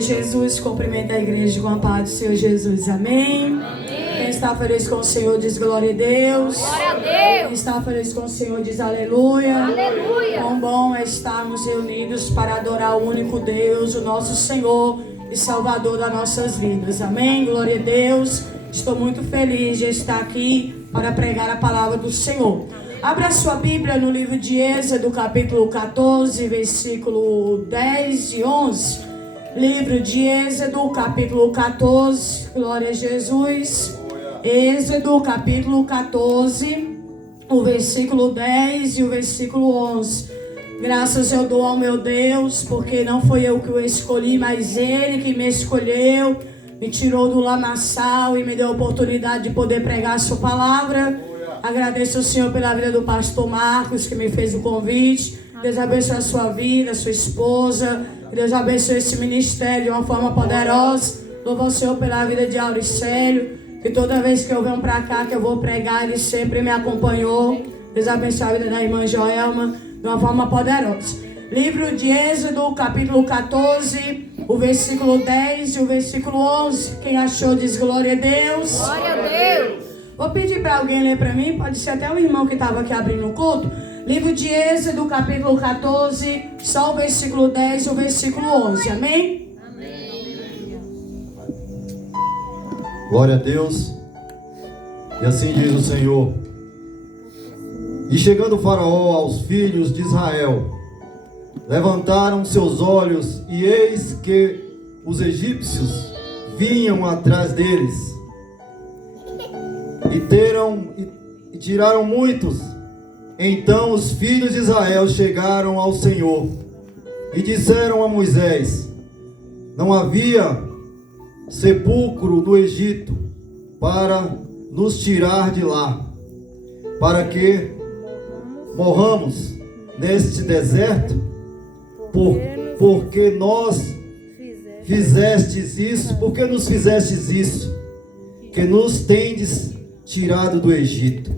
Jesus, cumprimenta a igreja com a paz do Senhor Jesus, amém? Amém. Quem está feliz com o Senhor diz glória a Deus. Glória a Deus. Quem está feliz com o Senhor diz aleluia. Aleluia. Quão bom é estarmos reunidos para adorar o único Deus, o nosso Senhor e Salvador das nossas vidas, amém? Glória a Deus. Estou muito feliz de estar aqui para pregar a palavra do Senhor. Abra a sua Bíblia no livro de Êxodo, capítulo 14, versículo 10 e 11. Livro de Êxodo, capítulo 14, glória a Jesus. Êxodo, capítulo 14, o versículo 10 e o versículo 11. Graças eu dou ao meu Deus, porque não foi eu que o escolhi, mas Ele que me escolheu, me tirou do lamaçal e me deu a oportunidade de poder pregar a sua palavra. Agradeço ao Senhor pela vida do pastor Marcos, que me fez o convite. Deus abençoe a sua vida, a sua esposa. Deus abençoe esse ministério de uma forma poderosa. Louvo ao Senhor pela vida de Auricélio, que toda vez que eu venho para cá, que eu vou pregar, ele sempre me acompanhou. Deus abençoe a vida da irmã Joelma de uma forma poderosa. Livro de Êxodo, capítulo 14, o versículo 10 e o versículo 11. Quem achou diz glória a Deus. Glória a Deus. Vou pedir para alguém ler para mim, pode ser até o irmão que estava aqui abrindo o culto. Livro de Êxodo, capítulo 14, só o versículo 10 e o versículo 11, amém? Amém. Glória a Deus. E assim diz o Senhor: E chegando o Faraó aos filhos de Israel, levantaram seus olhos, e eis que os egípcios vinham atrás deles, e tiraram muitos. Então os filhos de Israel chegaram ao Senhor e disseram a Moisés: Não havia sepulcro no Egito para nos tirar de lá, para que morramos neste deserto? Porque nós fizestes isso, porque nos fizestes isso, que nos tendes tirado do Egito.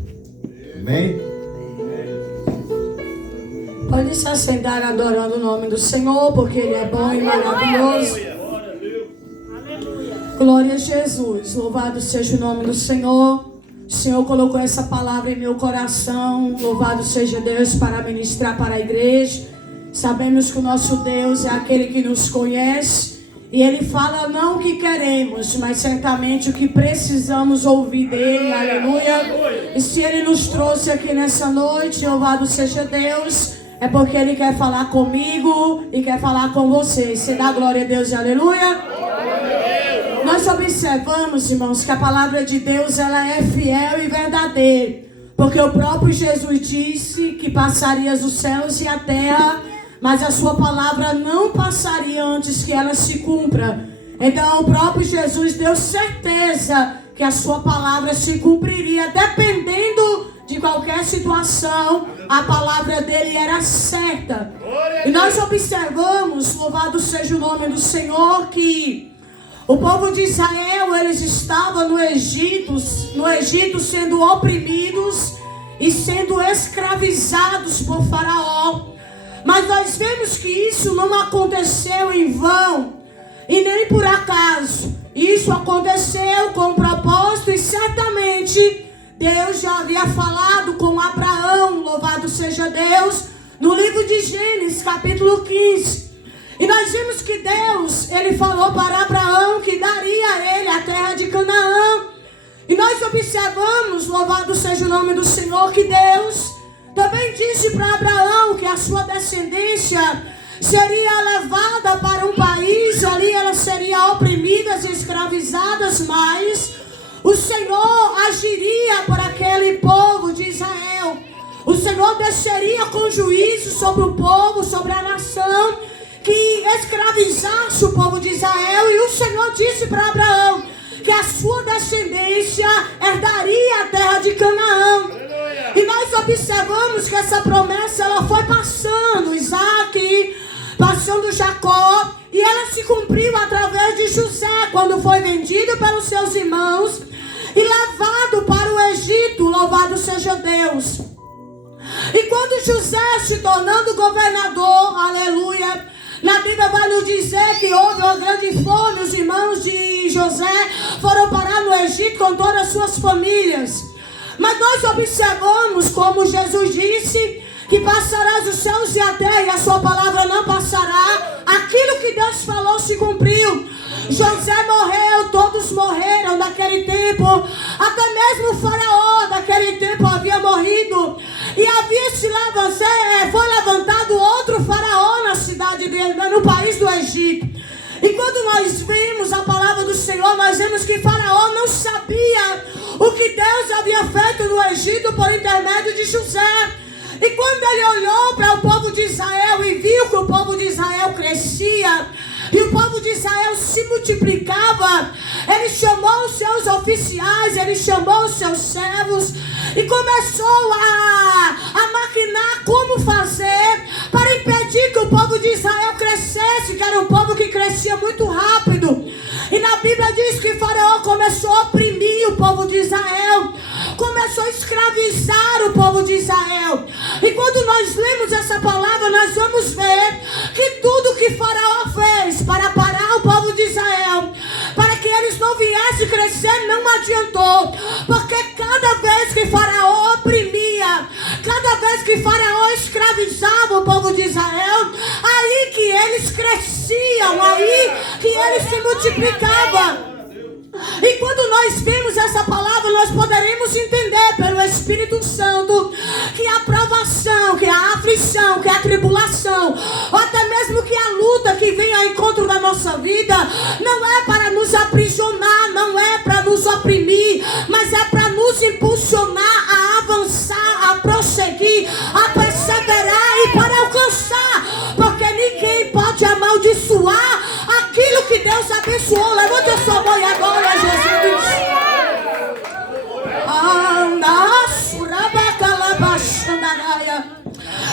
Amém? Pode se assentar adorando o nome do Senhor, porque Ele é bom e maravilhoso. Glória a Jesus, louvado seja o nome do Senhor. O Senhor colocou essa palavra em meu coração. Louvado seja Deus para ministrar para a igreja. Sabemos que o nosso Deus é aquele que nos conhece, e Ele fala não o que queremos, mas certamente o que precisamos ouvir dEle, aleluia. E se Ele nos trouxe aqui nessa noite, louvado seja Deus, é porque Ele quer falar comigo e quer falar com você. Você dá glória a Deus e aleluia? Nós observamos, irmãos, que a palavra de Deus ela é fiel e verdadeira, porque o próprio Jesus disse que passarias os céus e a terra, mas a sua palavra não passaria antes que ela se cumpra. Então o próprio Jesus deu certeza que a sua palavra se cumpriria, dependendo de qualquer situação, a palavra dele era certa. E nós observamos, louvado seja o nome do Senhor, que o povo de Israel, eles estavam no Egito sendo oprimidos e sendo escravizados por Faraó. Mas nós vemos que isso não aconteceu em vão e nem por acaso. Isso aconteceu com propósito, e certamente Deus já havia falado com Abraão, louvado seja Deus, no livro de Gênesis, capítulo 15. E nós vimos que Deus, Ele falou para Abraão que daria a ele a terra de Canaã. E nós observamos, louvado seja o nome do Senhor, que Deus também disse para Abraão que a sua descendência seria levada para um país, ali ela seria oprimida e escravizada, mas o Senhor agiria para aquele povo de Israel. O Senhor desceria com juízo sobre o povo, sobre a nação que escravizasse o povo de Israel. E o Senhor disse para Abraão que a sua descendência herdaria a terra de Canaã. E nós observamos que essa promessa ela foi passando, Isaac, passando Jacó, e ela se cumpriu através de José, quando foi vendido pelos seus irmãos e levado para o Egito, louvado seja Deus. E quando José, se tornando governador, aleluia, Na Bíblia vai nos dizer que houve uma grande fome. Os irmãos de José foram parar no Egito com todas as suas famílias. Mas nós observamos, como Jesus disse, que passarás os céus e a terra e a sua palavra não passará. Aquilo que Deus falou se cumpriu. José morreu, todos morreram naquele tempo. Até mesmo o faraó daquele tempo havia morrido. E havia foi levantado outro faraó na cidade dele, no país do Egito. E quando nós vimos a palavra do Senhor, nós vemos que faraó não sabia o que Deus havia feito no Egito por intermédio de José. E quando ele olhou para o povo de Israel e viu que o povo de Israel crescia e o povo de Israel se multiplicava, ele chamou os seus oficiais, ele chamou os seus servos e começou a maquinar como fazer para impedir que o povo de Israel crescesse, que era um povo que crescia muito rápido. E na Bíblia diz que Faraó começou a oprimir o povo de Israel, começou a escravizar o povo de Israel. E quando nós lemos essa palavra, nós vamos ver que tudo que Faraó fez para parar o povo de Israel, para que eles não viessem crescer, não adiantou. Porque cada vez que Faraó oprimia, cada vez que Faraó escravizava o povo de Israel, aí que eles cresciam, aí que eles se multiplicavam. E quando nós vimos essa palavra, nós poderemos entender pelo Espírito Santo que a provação, que a aflição, que a tribulação, ou até mesmo que a luta que vem ao encontro da nossa vida, não é para nos aprisionar, não é para nos oprimir, mas é para nos impulsionar a avançar, a prosseguir, a perseverar e para alcançar. Porque ninguém pode amaldiçoar aquilo que Deus abençoou. Levanta a sua mão e agora, Jesus.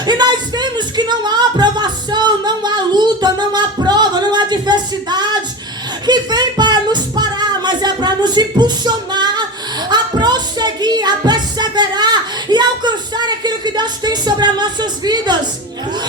E nós vemos que não há aprovação, não há luta, não há prova, não há adversidade que vem para nos parar, mas é para nos impulsionar a prosseguir, a perseverar e alcançar aquilo que Deus tem sobre as nossas vidas.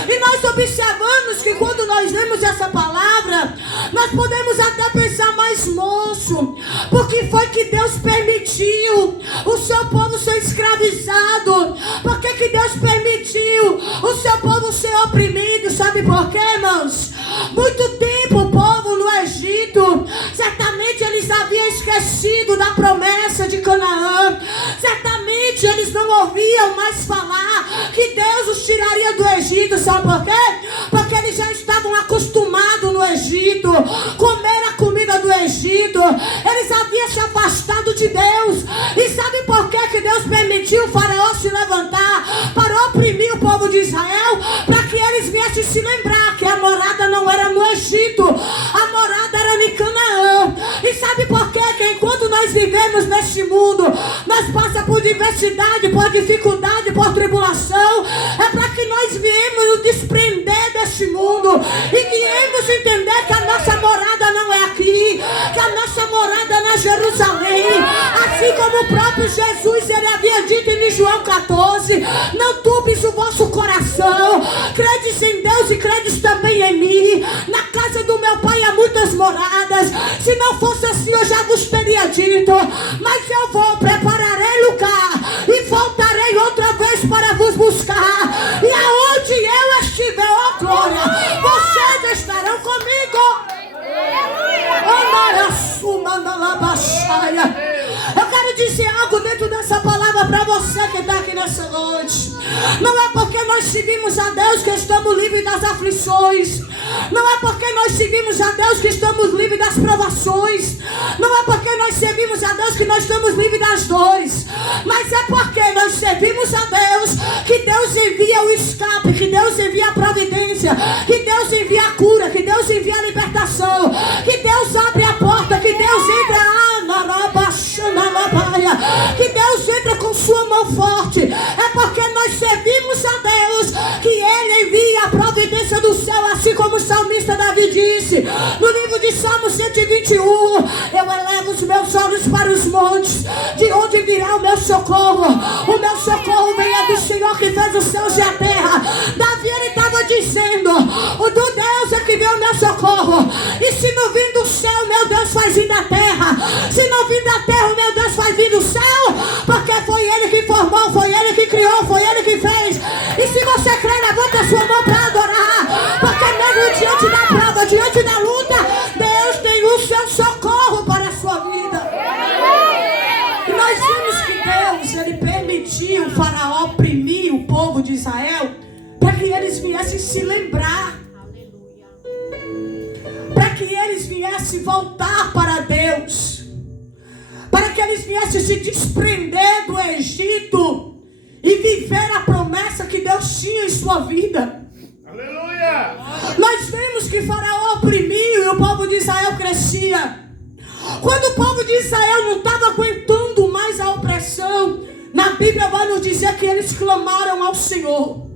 E nós observamos que quando nós lemos essa palavra, nós podemos até pensar, mais moço, porque foi que Deus permitiu o seu povo ser escravizado? Por que Deus permitiu o seu povo ser oprimido? Sabe por quê, irmãos? Muito tempo o povo no Egito, certamente eles haviam esquecido da promessa de Canaã. Certamente eles não ouviam mais falar que Deus os tiraria do Egito. Sabe por quê? Porque eles já estavam acostumados no Egito, comer a comida do Egito. Eles haviam se afastado de Deus. E sabe por que Deus permitiu o faraó se levantar para oprimir o povo de Israel? Para que eles viessem se lembrar que a morada não era no Egito, a morada era em Canaã. E sabe por quê? Que enquanto nós vivemos neste mundo, nós passamos por diversidade, por dificuldade, por tribulação, é para que nós viemos nos desprender deste mundo e viemos entender que a nossa morada não é aqui, que a nossa morada não é Jerusalém. Assim como o próprio Jesus, ele havia dito em João 14, não turbes o vosso coração, credes em Deus e credes também em mim. Na casa do meu pai há muitas moradas, se não fosse assim eu já vos teria dito, mas eu vou, prepararei lugar e voltarei outra vez para vos buscar, e aonde eu estiver, ó glória, vocês estarão comigo. Eu quero dizer algo dentro dessa palavra para você que está aqui nessa noite. Não é porque nós seguimos a Deus que estamos livres das aflições. Não é porque nós seguimos a Deus que estamos livres das provações. Não é porque nós servimos a Deus que nós estamos livres das dores. Mas é porque nós servimos a Deus que Deus envia o escape, que Deus envia a providência, que Deus envia a cura, que Deus envia a libertação, que Deus abre a porta, que Deus entra que Deus entra com sua mão forte. É porque nós servimos a Deus que Ele envia a providência do céu, assim como o salmista Davi disse no livro de Salmo 121, eu elevo os meus olhos para os montes, de onde virá o meu socorro? O meu socorro vem do Senhor que fez os céus e a terra. Davi, ele estava dizendo, o do Deus é que meu socorro. E se não vir do céu, meu Deus faz vir da terra. Se não vir da terra, meu Deus faz vir do céu. Porque foi Ele que formou, foi Ele que criou, foi Ele que fez. E se você crê, levanta a sua mão para adorar. Porque mesmo diante da prova, diante da luta, Deus tem o seu socorro para a sua vida. E nós vimos que Deus, Ele permitiu o faraó oprimir o povo de Israel para que eles viessem se lembrar. Para que eles viessem voltar para Deus. Para que eles viessem se desprender do Egito e viver a promessa que Deus tinha em sua vida. Aleluia! Nós vemos que Faraó oprimiu e o povo de Israel crescia. Quando o povo de Israel não estava aguentando mais a opressão, na Bíblia vai nos dizer que eles clamaram ao Senhor.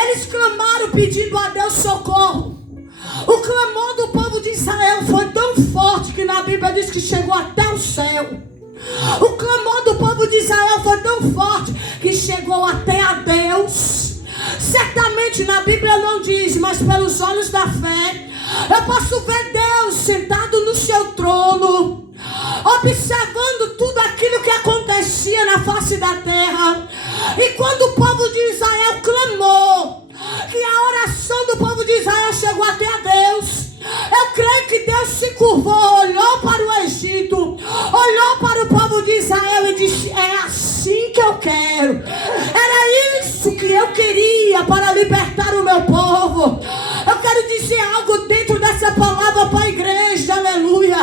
Eles clamaram pedindo a Deus socorro. O clamor do povo de Israel foi tão forte que na Bíblia diz que chegou até o céu. O clamor do povo de Israel foi tão forte que chegou até a Deus. Certamente na Bíblia não diz, mas pelos olhos da fé, eu posso ver Deus sentado no seu trono, observando tudo aquilo que acontecia na face da terra. E quando o povo de Israel clamou, que a oração do povo de Israel chegou até a Deus, eu creio que Deus se curvou, olhou para o Egito, olhou para o povo de Israel e disse: é assim que eu quero. Era isso que eu queria para libertar o meu povo. Eu quero dizer algo dentro dessa palavra para a igreja, aleluia.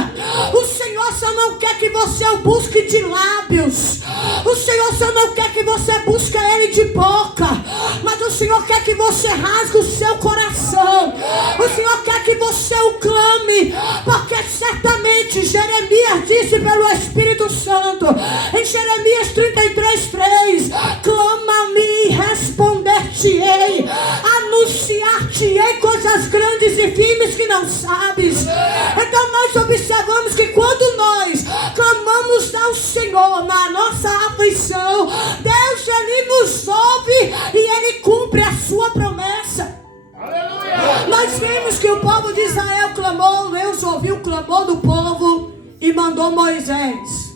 O Senhor só não quer que você o busque de lábios. O Senhor só não quer que você busque Ele de boca. Mas o Senhor quer que você rasgue o seu coração. O Senhor quer que você o clame. Porque certamente Jeremias disse pelo Espírito Santo, em Jeremias 33:3, clama-me e responder-te-ei, anunciar-te-ei coisas grandes e firmes que não sabes. Então nós observamos que quando nós clamamos ao Senhor na nossa aflição, Deus, Ele nos ouve e Ele cumpre a sua promessa. Aleluia! Nós vimos que o povo de Israel clamou, Deus ouviu o clamor do povo e mandou Moisés.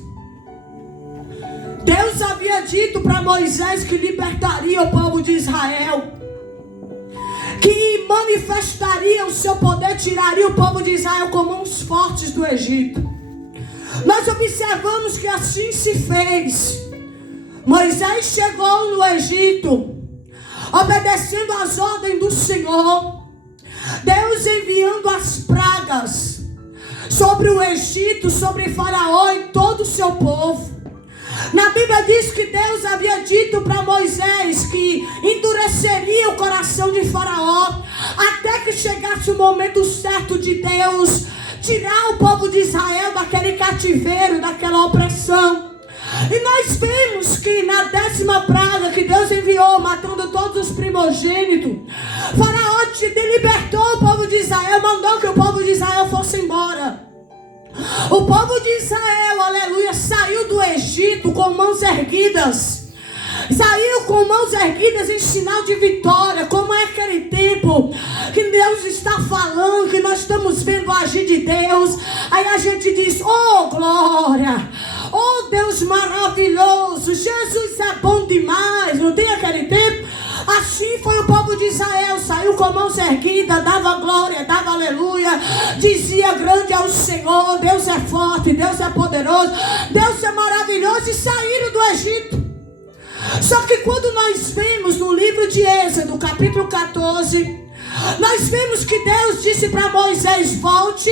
Deus havia dito para Moisés que libertaria o povo de Israel, que manifestaria o seu poder, tiraria o povo de Israel com mãos fortes do Egito. Nós observamos que assim se fez. Moisés chegou no Egito, obedecendo às ordens do Senhor. Deus enviando as pragas sobre o Egito, sobre Faraó e todo o seu povo. Na Bíblia diz que Deus havia dito para Moisés que endureceria o coração de Faraó até que chegasse o momento certo de Deus tirar o povo de Israel daquele cativeiro, daquela opressão. E nós vemos que na 10ª praga que Deus enviou, matando todos os primogênitos, Faraó libertou o povo de Israel, mandou que o povo de Israel fosse embora. O povo de Israel, aleluia, saiu do Egito com mãos erguidas. Saiu com mãos erguidas em sinal de vitória, como é aquele tempo que Deus está falando, que nós estamos vendo o agir de Deus. Aí a gente diz: oh glória, oh Deus maravilhoso, Jesus é bom demais. Não tem aquele tempo? Assim foi o povo de Israel, saiu com mãos erguidas, dava glória, dava aleluia, dizia: grande é o Senhor, Deus é forte, Deus é poderoso, Deus é maravilhoso, e saíram do Egito. Só que quando nós vemos no livro de Êxodo, capítulo 14, nós vemos que Deus disse para Moisés: volte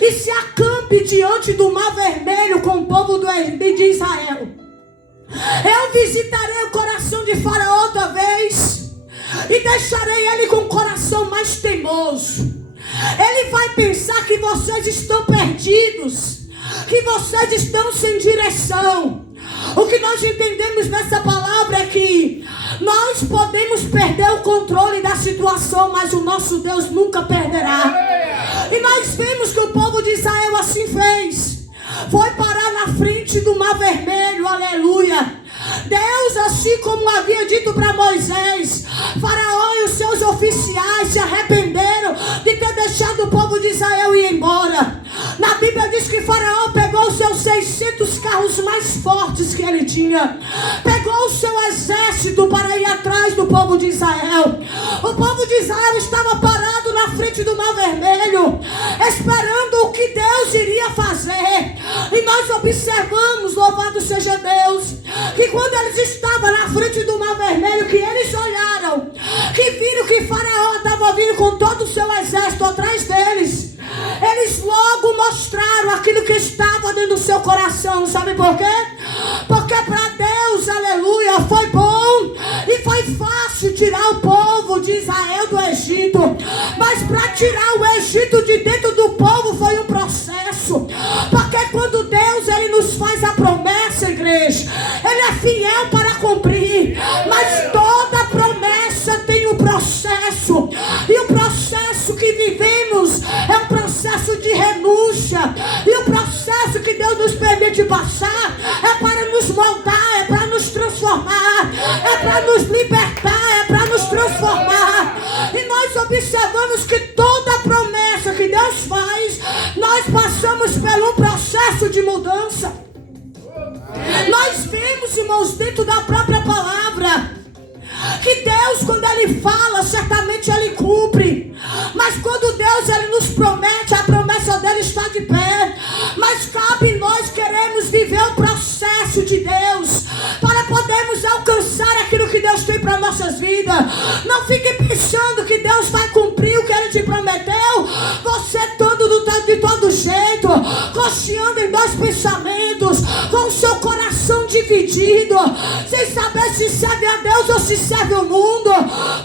e se acampe diante do Mar Vermelho com o povo de Israel. Eu visitarei o coração de Faraó outra vez e deixarei ele com o coração mais teimoso. Ele vai pensar que vocês estão perdidos, que vocês estão sem direção. O que nós entendemos nessa palavra é que nós podemos perder o controle da situação, mas o nosso Deus nunca perderá. E nós vemos que o povo de Israel assim fez. Foi parar na frente do Mar Vermelho, aleluia. Deus, assim como havia dito para Moisés, Faraó e os seus oficiais se arrependeram povo de Israel ia embora, na Bíblia diz que Faraó pegou os seus 600 carros mais fortes que ele tinha, pegou o seu exército para ir atrás do povo de Israel. O povo de Israel estava parado na frente do Mar Vermelho, esperando o que Deus iria fazer. E nós observamos, louvado seja Deus, que quando eles estavam na frente do Mar Vermelho, que eles olharam, que viram que Faraó estava vindo com todo o seu exército atrás deles, eles logo mostraram aquilo que estava dentro do seu coração. Sabe por quê? Porque para Deus, aleluia, foi bom e foi fácil tirar o povo de Israel do Egito. Mas para tirar o Egito de dentro do povo foi um processo. Porque quando Deus ele nos faz a promessa, igreja, Ele é fiel para cumprir. Mas toda promessa tem um processo. E o processo que vivemos é um processo de renúncia. E o processo que Deus nos permite passar é para nos moldar, é para nos transformar, é para nos libertar, é para nos transformar. E nós observamos que toda promessa que Deus faz, nós passamos por um processo de mudança. Nós vemos, irmãos, dentro da própria palavra, que Deus, quando Ele fala, certamente Ele cumpre. Mas quando Deus Ele nos promete, a promessa dEle está de pé. Mas cabe nós queremos viver o processo de Deus, para podermos alcançar aquilo que Deus tem para nossas vidas. Não fique pensando que Deus vai cumprir o que Ele te prometeu, você de todo jeito, cocheando em dois pensamentos, com o seu coração dividido, sem saber se serve a Deus ou se serve o mundo.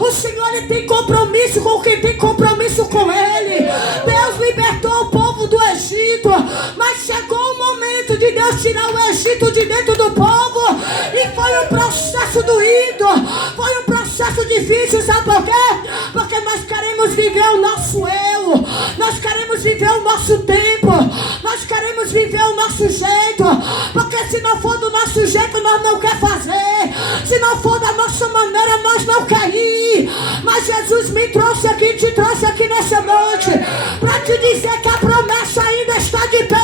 O Senhor Ele tem compromisso com quem tem compromisso com Ele. Deus libertou o povo do Egito, mas chegou o momento de Deus tirar o Egito de dentro do povo, e foi um processo doído, foi um processo difícil. Sabe por quê? Porque nós queremos viver o nosso eu, nós queremos viver o nosso tempo, nós queremos viver o nosso jeito, porque se não for do nosso jeito nós não quer fazer, se não for da nossa maneira nós não quer ir. Mas Jesus me trouxe aqui, te trouxe aqui nessa noite, para te dizer que a promessa ainda está de pé.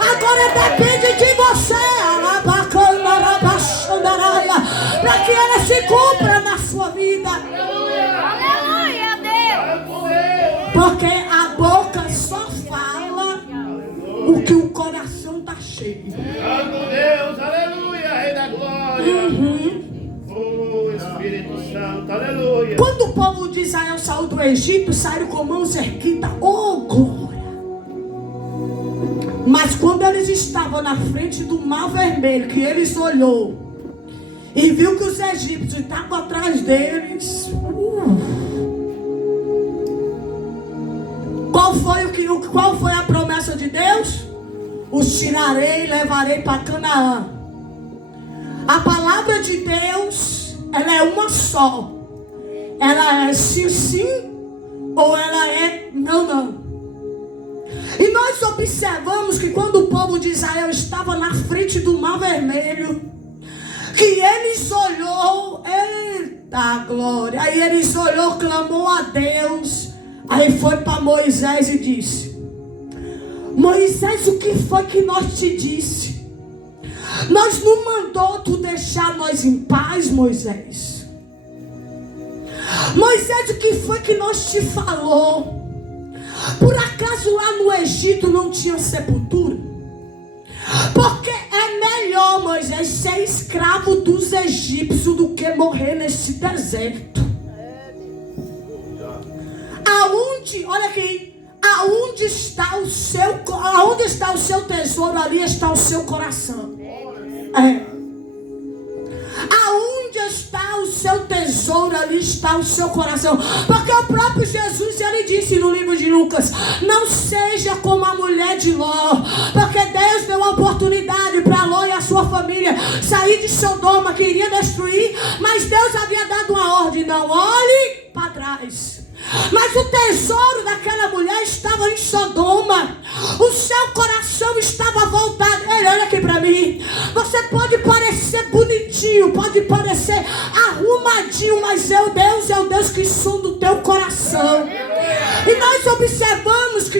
Agora depende de você, para que ela se cumpra na sua vida. Aleluia, Deus. Porque a boca só fala o que o coração está cheio. Santo Deus, aleluia, Rei da Glória. Oh, Espírito Santo, aleluia. Quando o povo de Israel saiu do Egito, saíram com mãos erguidas, oh glória. Mas quando eles estavam na frente do Mar Vermelho, que eles olhou e viu que os egípcios estavam atrás deles, qual foi a promessa de Deus? Os tirarei e levarei para Canaã. A palavra de Deus, ela é uma só. Ela é sim, sim, ou ela é não, não. E nós observamos que quando o povo de Israel estava na frente do Mar Vermelho, que eles olhou, eita glória, aí eles olhou, clamou a Deus, aí foi para Moisés e disse: Moisés, o que foi que nós te disse? Nós não mandou tu deixar nós em paz, Moisés? Moisés, o que foi que nós te falou? Por acaso lá no Egito não tinha sepultura? Porque é melhor, Moisés, ser escravo dos egípcios do que morrer nesse deserto. Aonde, olha aqui, aonde está o seu tesouro, ali está o seu coração. Aonde está o seu tesouro, ali está o seu coração. Porque o próprio Jesus, ele disse no livro de Lucas: não seja como a mulher de Ló. Porque Deus deu a oportunidade para Ló e a sua família sair de Sodoma, que iria destruir. Mas Deus havia dado uma ordem: não olhe para trás. Mas o tesouro daquela mulher estava em Sodoma. O seu coração estava voltado. Ei, olha aqui para mim. Você pode parecer bonitinho, pode parecer arrumadinho, mas é o Deus que sonda o teu coração. E nós observamos que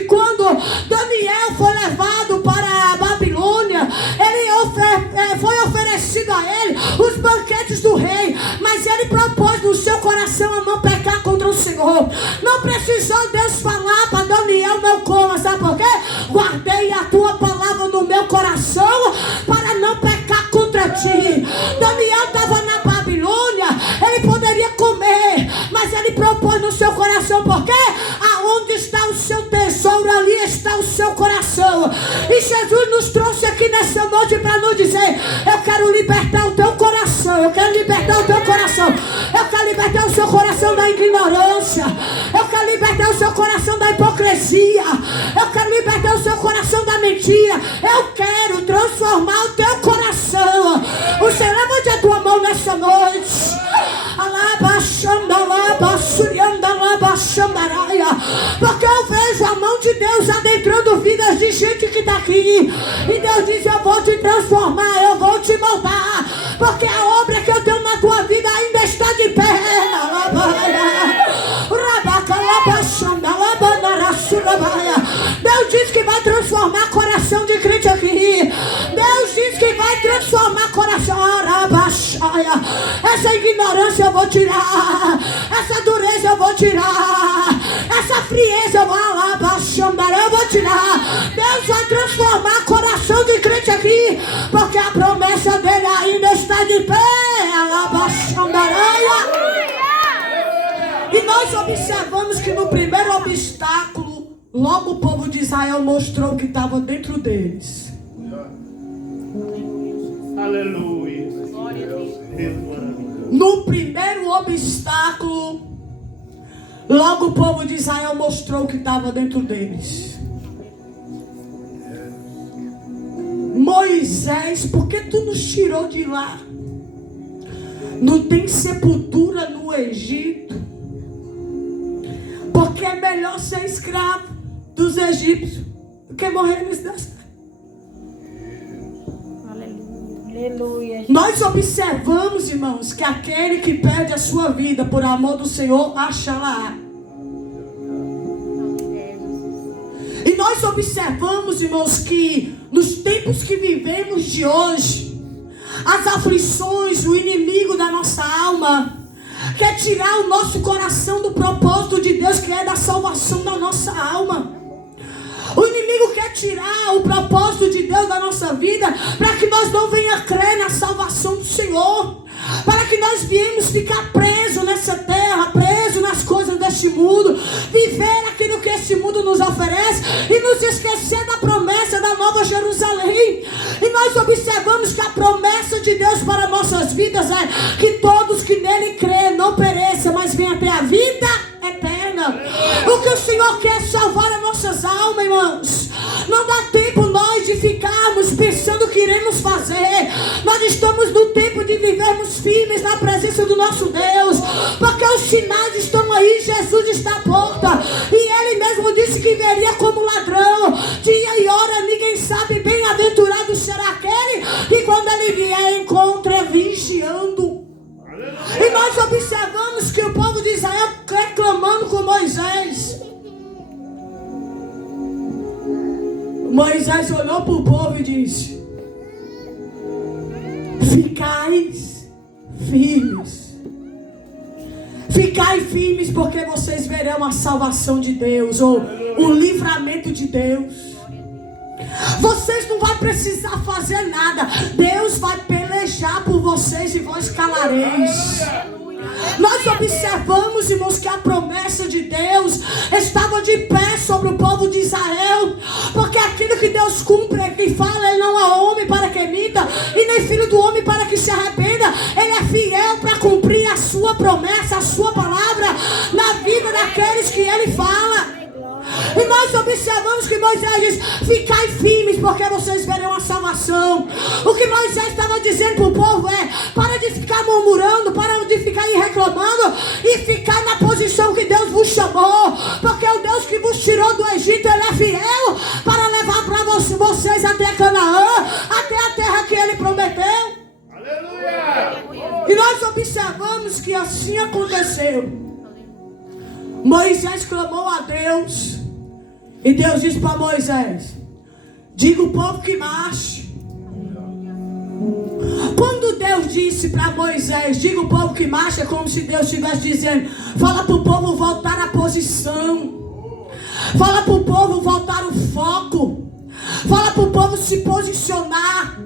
Jesus nos trouxe aqui nessa noite para nos dizer: eu quero libertar o teu coração, eu quero libertar o teu coração, eu quero libertar o seu coração da ignorância, eu quero libertar o seu coração da hipocrisia, eu quero libertar o seu coração da mentira, eu quero transformar o teu coração. O Senhor, levante a tua mão nessa noite. Porque eu vejo a mão de Deus adentrando vidas de gente que está aqui. E Deus diz: eu vou te transformar, eu vou te moldar. Porque a obra que eu tenho na tua vida ainda está de pé. Deus diz que vai transformar coração de crente aqui. Deus diz que vai transformar coração. Essa ignorância eu vou tirar, essa dureza eu vou tirar, essa frieza eu vou tirar. Deus vai transformar coração de crente aqui, porque a promessa dele ainda está de pé. E nós observamos que no primeiro obstáculo, logo o povo de Israel mostrou que estava dentro deles. Aleluia. No primeiro obstáculo, logo o povo de Israel mostrou que estava dentro deles. Moisés, por que tu nos tirou de lá? Não tem sepultura no Egito? Porque é melhor ser escravo dos egípcios do que morrer nesse deserto. Aleluia. Nós observamos, irmãos, que aquele que perde a sua vida por amor do Senhor, achará. E nós observamos, irmãos, que nos tempos que vivemos de hoje, as aflições, o inimigo da nossa alma quer tirar o nosso coração do propósito de Deus, que é da salvação da nossa alma. O inimigo quer tirar o propósito de Deus da nossa vida, para que nós não venhamos crer na salvação do Senhor, para que nós viemos ficar presos nessa terra, presos nas coisas deste mundo, viver aquilo que este mundo nos oferece e nos esquecer da promessa da Nova Jerusalém. E nós observamos que a promessa de Deus para nossas vidas é que todos que nele crêem não pereçam, mas venham até a vida eterna. O que o Senhor quer é salvar as nossas almas, irmãos. Não dá tempo nós de ficarmos pensando o que iremos fazer. Nós estamos no tempo de vivermos firmes na presença do nosso Deus, porque os sinais estão aí. Jesus está à porta e Ele mesmo disse que viria como ladrão. Dia e hora ninguém sabe. Bem-aventurado será aquele que quando Ele vier encontra vigiando. E nós observamos que o povo de Israel reclamando com Moisés. Moisés olhou para o povo e disse: ficais firmes. Ficai firmes, porque vocês verão a salvação de Deus, ou o livramento de Deus. Vocês não vão precisar fazer nada. Deus vai pelejar por vocês e vós calareis. Nós observamos, irmãos, que a promessa de Deus estava de pé sobre o povo de Israel, porque aquilo que Deus cumpre, que fala, Ele não é homem para que minta, e nem filho do homem para que se arrependa. Ele é fiel para cumprir a sua promessa, a sua palavra na vida daqueles que Ele fala. E nós observamos que Moisés diz: ficai firmes, porque vocês verão a salvação. O que Moisés estava dizendo para o povo é: para de ficar murmurando, para de ficar aí reclamando, e ficar na posição que Deus vos chamou, porque o Deus que vos tirou do Egito, Ele é fiel para levar para vocês até Canaã, até a terra que Ele prometeu. Aleluia! E nós observamos que assim aconteceu. Moisés clamou a Deus, e Deus disse para Moisés: diga o povo que marche. Quando Deus disse para Moisés: diga o povo que marche, é como se Deus estivesse dizendo: fala para o povo voltar à posição, fala para o povo voltar o foco, fala para o povo se posicionar.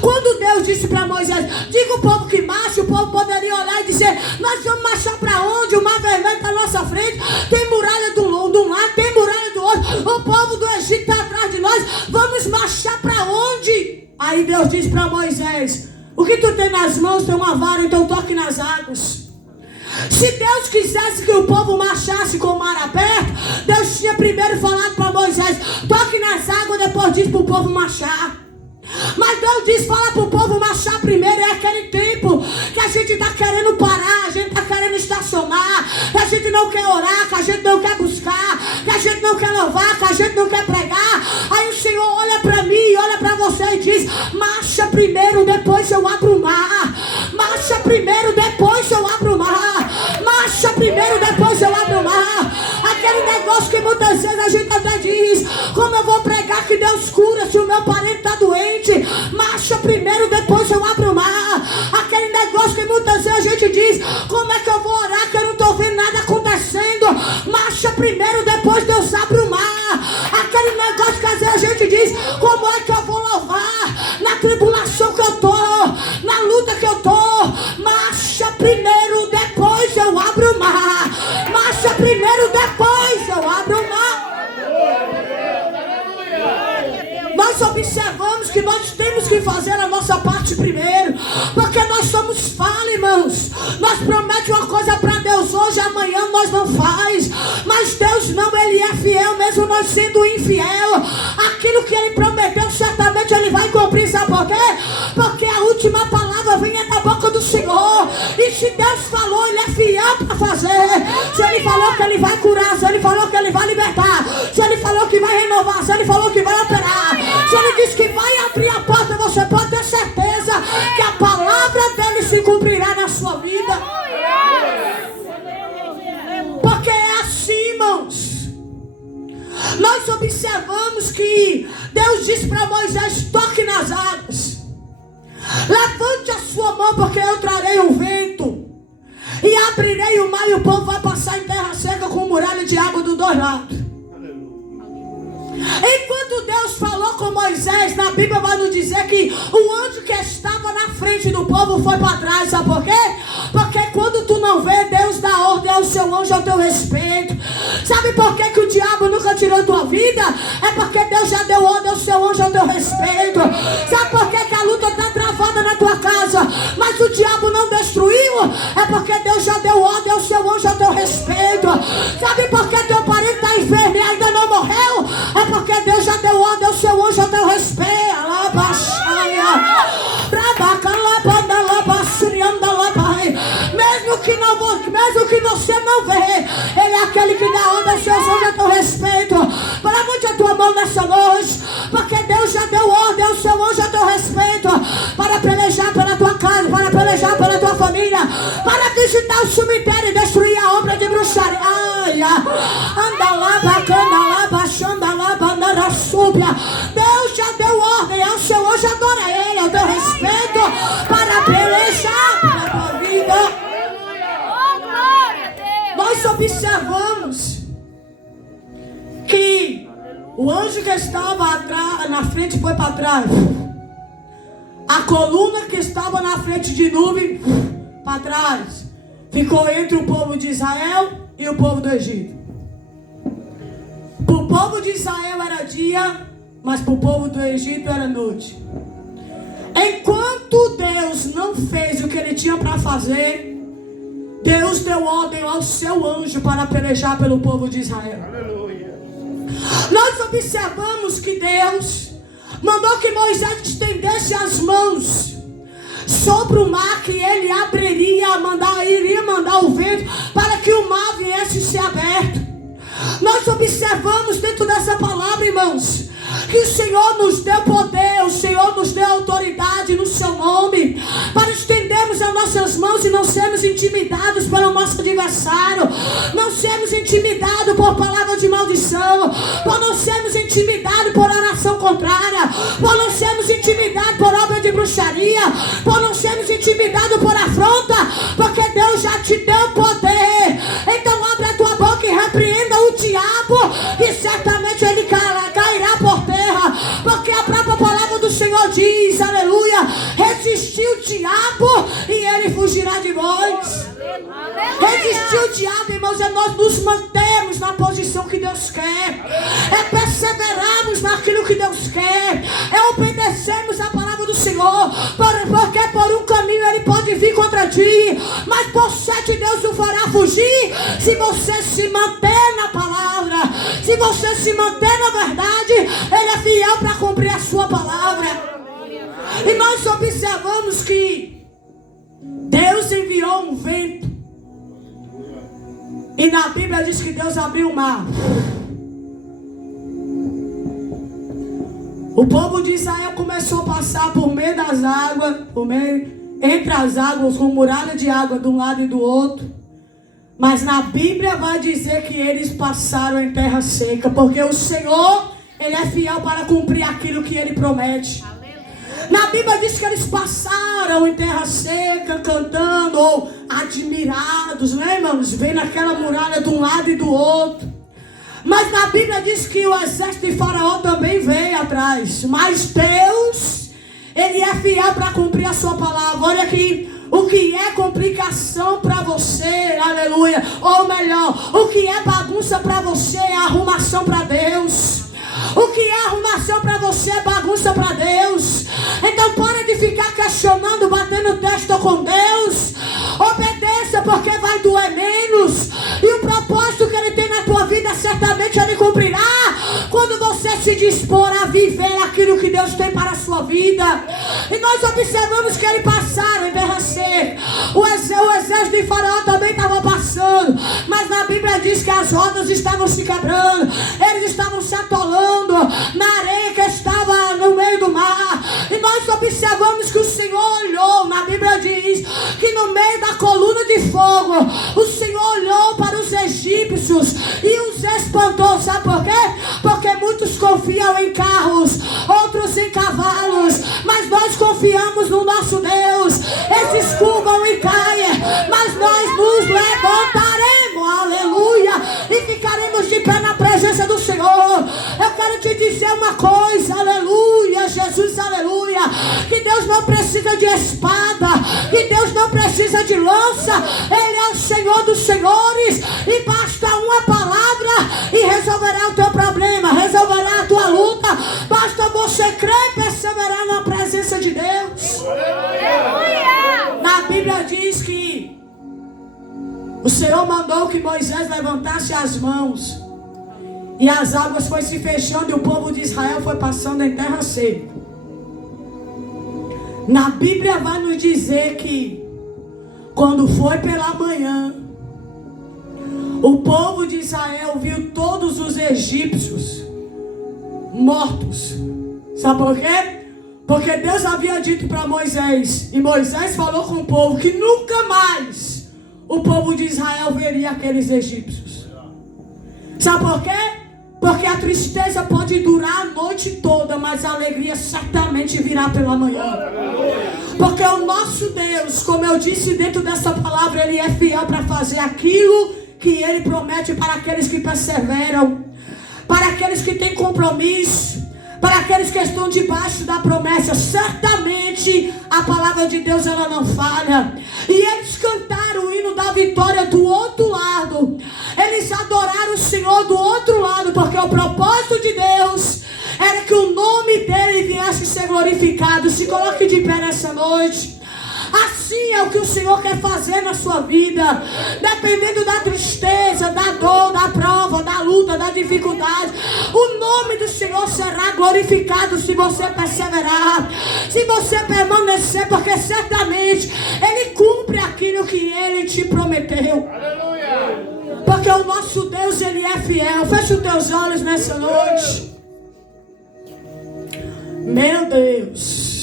Quando Deus disse para Moisés: diga o povo que marche, o povo poderia olhar e dizer: nós vamos marchar para onde? O mar vermelho está à nossa frente, tem muralha de um lado, tem muralha do outro, o povo do Egito está atrás de nós, vamos Aí Deus diz para Moisés: o que tu tem nas mãos tem uma vara, então toque nas águas. Se Deus quisesse que o povo marchasse com o mar aberto, Deus tinha primeiro falado para Moisés: toque nas águas, depois disse para o povo marchar. Mas Deus diz: fala para o povo marchar primeiro. É aquele tempo que a gente está querendo parar, a gente está querendo estacionar, que a gente não quer orar, que a gente não quer buscar, que a gente não quer louvar, que a gente não quer pregar. Aí o Senhor olha para mim, olha para você e diz: marcha primeiro, depois eu abro o mar. Marcha primeiro, depois eu abro o mar. Marcha primeiro, depois eu abro o mar. Aquele negócio que muitas vezes a gente até diz: como eu vou pregar que Deus cura se o meu parente está doente? Marcha primeiro, depois eu abro o mar. Aquele negócio que muitas vezes a gente diz: como é que eu vou orar que eu não estou vendo nada acontecendo? Marcha primeiro, depois Deus abre o mar. Aquele negócio que às vezes a gente diz: como é que eu vou louvar na tribulação que eu estou, na luta que eu estou? Marcha primeiro, depois eu abro o mar. Marcha primeiro, depois eu abro o mar. Nós observamos que nós temos que fazer a nossa parte primeiro, porque nós somos falhos, irmãos. Nós prometemos uma coisa para Deus hoje, amanhã nós não faz. Mas Deus não, Ele é fiel, mesmo nós sendo infiel. Aquilo que Ele prometeu, certamente Ele vai cumprir. Sabe por quê? Porque a última palavra vem da boca do Senhor. E se Deus falou, Ele é fiel para fazer. Se Ele falou que Ele vai curar, se Ele falou que Ele vai libertar, se Ele falou que vai renovar, se Ele falou que vai operar, se Ele diz que vai abrir a porta, você pode ter certeza que a palavra dele se cumprirá na sua vida. Porque é assim, irmãos. Nós observamos que Deus disse para Moisés: toque nas águas. Levante a sua mão, porque eu trarei o vento e abrirei o mar, e o povo vai passar em terra seca com muralha de água dos dois lados. Enquanto Deus falou com Moisés, na Bíblia vai nos dizer que o anjo que estava na frente do povo foi para trás. Sabe por quê? Porque quando tu não vê, Deus dá ordem ao seu anjo ao teu respeito. Sabe por quê que o diabo nunca tirou tua vida? É porque Deus já deu ordem ao seu anjo ao teu respeito. Sabe por quê que a luta está travada na tua casa, mas o diabo não destruiu? É porque Deus já deu ordem ao seu anjo ao teu respeito. Sabe por que teu parente está enfermo e ainda não morreu? É porque Deus já deu ordem ao seu anjo ao teu respeito. Mesmo que você não vê, Ele é aquele que dá ordem aos seus anjos ao teu respeito. Levante a tua mão nessa noite, porque Deus já deu ordem ao seu anjo ao teu respeito, para pelejar pela tua casa, para pelejar pela tua família, para visitar o cemitério e destruir a obra de bruxaria. Anda lá, bacana lá, baixando lá, banana súbia. Deus já deu ordem ao seu anjo, adora Ele ao teu respeito, para pelejar pela tua vida. Nós observamos que o anjo que estava atrás, na frente foi para trás. A coluna que estava na frente de nuvem, para trás. Ficou entre o povo de Israel e o povo do Egito. Para o povo de Israel era dia, mas para o povo do Egito era noite. Enquanto Deus não fez o que Ele tinha para fazer, Deus deu ordem ao seu anjo para pelejar pelo povo de Israel. Aleluia. Nós observamos que Deus mandou que Moisés estendesse as mãos sobre o mar, que ele abriria, iria mandar o vento para que o mar viesse ser aberto. Nós observamos dentro dessa palavra, irmãos, que o Senhor nos deu poder, o Senhor nos deu autoridade no seu nome, para estendermos as nossas mãos e não sermos intimidados pelo nosso adversário, não sermos intimidados por palavras de maldição, por não sermos intimidados por oração contrária, por não sermos intimidados por obra de bruxaria, por não sermos intimidados por afronta, porque Deus já te deu poder. Então abre a tua boca e repreenda o diabo, e certamente ele cairá por terra, porque a própria palavra do Senhor diz, aleluia, resistir o diabo e ele fugirá de vós. Resistir o diabo, irmãos, é nós nos mantermos na posição que Deus quer, é perseverarmos naquilo que Deus quer, é obedecermos a palavra Se você se manter na palavra, se você se manter na verdade, Ele é fiel para cumprir a sua palavra. E nós observamos que Deus enviou um vento. E na Bíblia diz que Deus abriu o mar. O povo de Israel começou a passar por meio das águas, entre as águas, com muralha de água de um lado e do outro. Mas na Bíblia vai dizer que eles passaram em terra seca, porque o Senhor, Ele é fiel para cumprir aquilo que Ele promete. Na Bíblia diz que eles passaram em terra seca, cantando, ou admirados, né, irmãos? Vendo aquela muralha de um lado e do outro. Mas na Bíblia diz que o exército de Faraó também veio atrás. Mas Deus, Ele é fiel para cumprir a sua palavra. Olha aqui, o que é complicação para você, aleluia. Ou melhor, o que é bagunça para você é arrumação para Deus. O que é arrumação para você é bagunça para Deus. Então para de ficar questionando, batendo testa com Deus. Obedeça, porque vai doer menos. E o propósito que Ele tem na tua vida, certamente Ele cumprirá quando você se dispor a viver aquilo que Deus tem para a sua vida. E nós observamos que eles passaram em terra seca. O exército de Faraó também estava passando. Mas na Bíblia diz que as rodas estavam se quebrando. Eles estavam se atolando na areia que estava no meio do mar. E nós observamos que o Senhor olhou. Na Bíblia diz que no meio da coluna de fogo, o Senhor olhou para os egípcios e os espantou. Sabe por quê? Porque muitos confiam em carros, outros em cavalos, mas nós confiamos no nosso Deus. Eles curvam e caem, mas nós nos levantaremos, aleluia, e ficaremos de pé na presença do Senhor. Eu quero te dizer uma coisa, aleluia, Jesus, aleluia, que Deus não precisa de espada, que Deus não precisa de lança. Ele é o Senhor dos senhores, e basta uma palavra e resolverá o teu problema, resolverá a tua luta. Basta você crer e perseverar na presença de Deus. Na Bíblia diz que o Senhor mandou que Moisés levantasse as mãos, e as águas foram se fechando, e o povo de Israel foi passando em terra seca. Na Bíblia vai nos dizer que quando foi pela manhã, o povo de Israel viu todos os egípcios mortos. Sabe por quê? Porque Deus havia dito para Moisés, e Moisés falou com o povo, que nunca mais o povo de Israel veria aqueles egípcios. Sabe por quê? Porque a tristeza pode durar a noite toda, mas a alegria certamente virá pela manhã. Porque o nosso Deus, como eu disse dentro dessa palavra, Ele é fiel para fazer aquilo que Ele promete para aqueles que perseveram, para aqueles que têm compromisso, para aqueles que estão debaixo da promessa. Certamente a palavra de Deus, ela não falha. E eles cantaram o hino da vitória do outro lado. Eles adoraram o Senhor do outro lado, porque o propósito de Deus era que o nome dele viesse ser glorificado. Se coloque de pé nessa noite. Assim é o que o Senhor quer fazer na sua vida. Dependendo da tristeza, da dor, da prova, da luta, da dificuldade, o nome do Senhor será glorificado se você perseverar, se você permanecer, porque certamente Ele cumpre aquilo que Ele te prometeu. Aleluia! Porque o nosso Deus, Ele é fiel. Feche os teus olhos nessa noite. Meu Deus.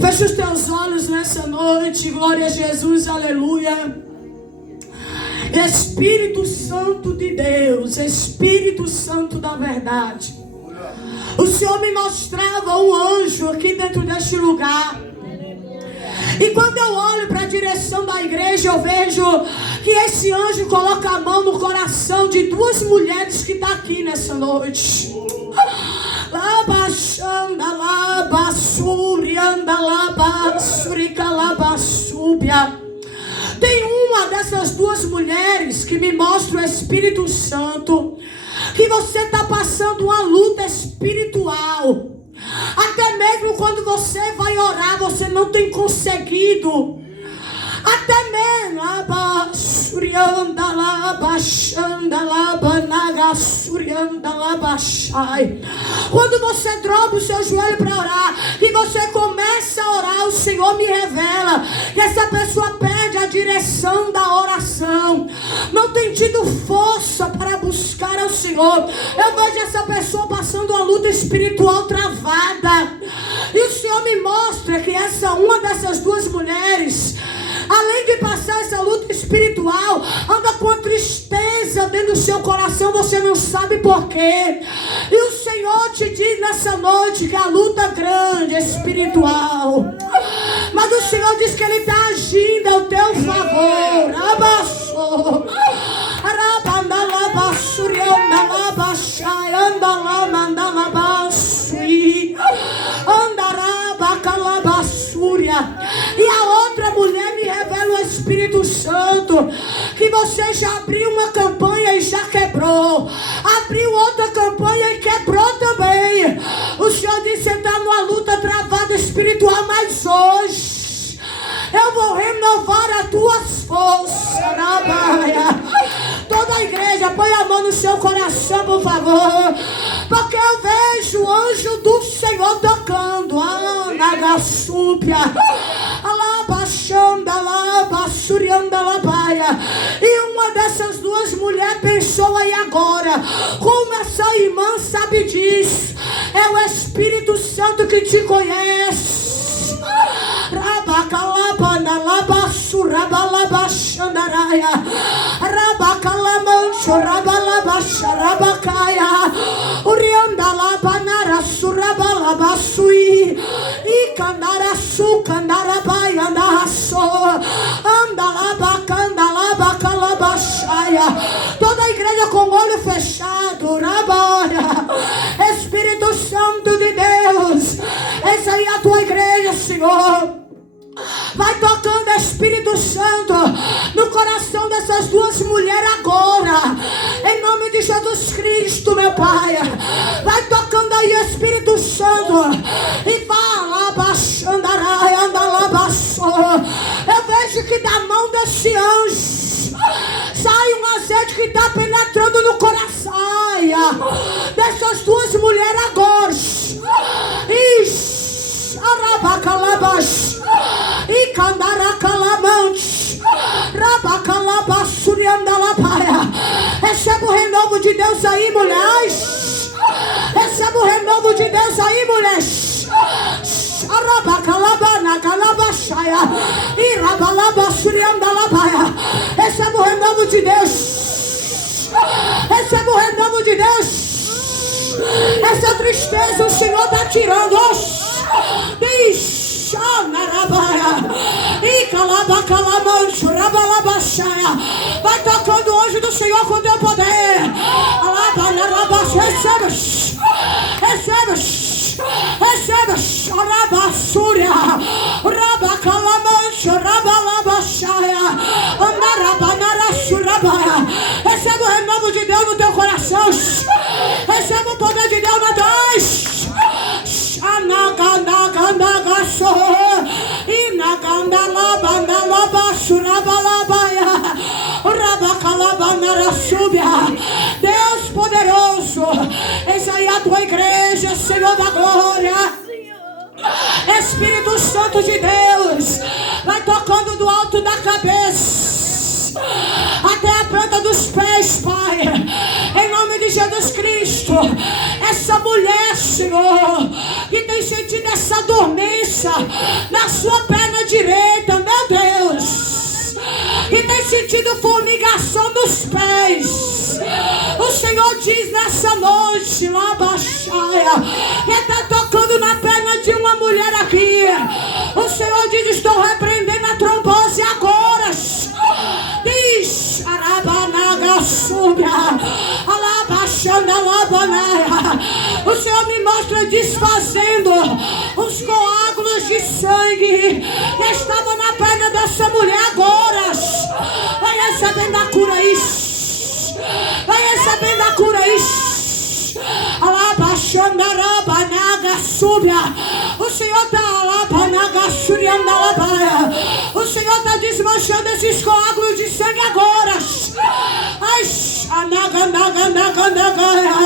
Feche os teus olhos nessa noite. Glória a Jesus, aleluia. Espírito Santo de Deus, Espírito Santo da verdade, o Senhor me mostrava um anjo aqui dentro deste lugar. E quando eu olho para a direção da igreja, eu vejo que esse anjo coloca a mão no coração de duas mulheres que estão aqui nessa noite. Labaxanda, labassurianda, labassurica, labassúbia. Tem uma dessas duas mulheres que me mostra o Espírito Santo, que você está passando uma luta espiritual. Até mesmo quando você vai orar, você não tem conseguido. Até mesmo Quando você dobra o seu joelho para orar e você começa a orar, o Senhor me revela que essa pessoa perde a direção da oração, não tem tido força para buscar ao Senhor. Eu vejo essa pessoa passando uma luta espiritual travada, e o Senhor me mostra que uma dessas duas mulheres, além de passar essa luta espiritual, anda com a tristeza dentro do seu coração, você não sabe porquê. E o Senhor te diz nessa noite que a luta é grande, é espiritual, mas o Senhor diz que Ele está agindo ao teu favor. Abaixo. E a outra mulher me revela o Espírito Santo que você já abriu uma campanha e já quebrou, abriu outra campanha e quebrou também. O Senhor disse que você está numa luta travada espiritual, mas hoje eu vou renovar as tuas forças. Toda a igreja, põe a mão no seu coração, por favor, porque eu vejo o anjo do Senhor tocando. E uma dessas duas mulheres pensou aí agora, como essa irmã sabe disso? É o Espírito Santo que te conhece. Toda a igreja com o olho fechado. Espírito Santo de Deus, essa aí é a tua igreja, Senhor. Vai tocando, Espírito Santo, no coração dessas duas mulheres agora, em nome de Jesus Cristo, meu Pai. Vai tocando aí, Espírito Santo, e fala, eu vejo que da mão desse anjo sai um azeite que está penetrando no coração dessas duas mulheres agora. Ixi, arabacalabas, e candaracalamantes, rabacalabasuriandalapaia. Receba o renovo de Deus aí, mulheres. Receba o renovo de Deus aí, mulheres. Receba o renovo de Deus. Receba o renovo de Deus. Essa tristeza o Senhor está tirando. Vai tocando hoje do Senhor com teu poder. Receba, Rabasúria, Rabacalamancho, Rabalabaxaia, Andarabanarasurabaya. Receba o renovo de Deus no teu coração. Receba o poder de Deus na Deus. Anagandagandagaso, Inagandalabandalabasurabalabaia, Rabacalabanarasúbia. Deus poderoso, essa aí é a tua igreja, Senhor da glória. Espírito Santo de Deus, vai tocando do alto da cabeça até a planta dos pés, Pai, em nome de Jesus Cristo. Essa mulher, Senhor, que tem sentido essa dormência na sua perna direita, meu Deus, que tem sentido formigação dos pés, o Senhor diz nessa noite, lá baixaia, que está tocando na perna de uma mulher aqui. O Senhor diz: estou repreendendo a trombose agora. Diz, Arabanagasúbia, Alabaxanda, Alabanaia. O Senhor me mostra desfazendo os coágulos de sangue que estavam na perna dessa mulher agora. Vai recebendo a cura aí. Vai recebendo a cura aí. Alabaxanda, Alabanagasúbia. O Senhor está Alabanagasuria, Alabanaia. O Senhor está desmanchando esses coágulos de sangue agora. candacaia.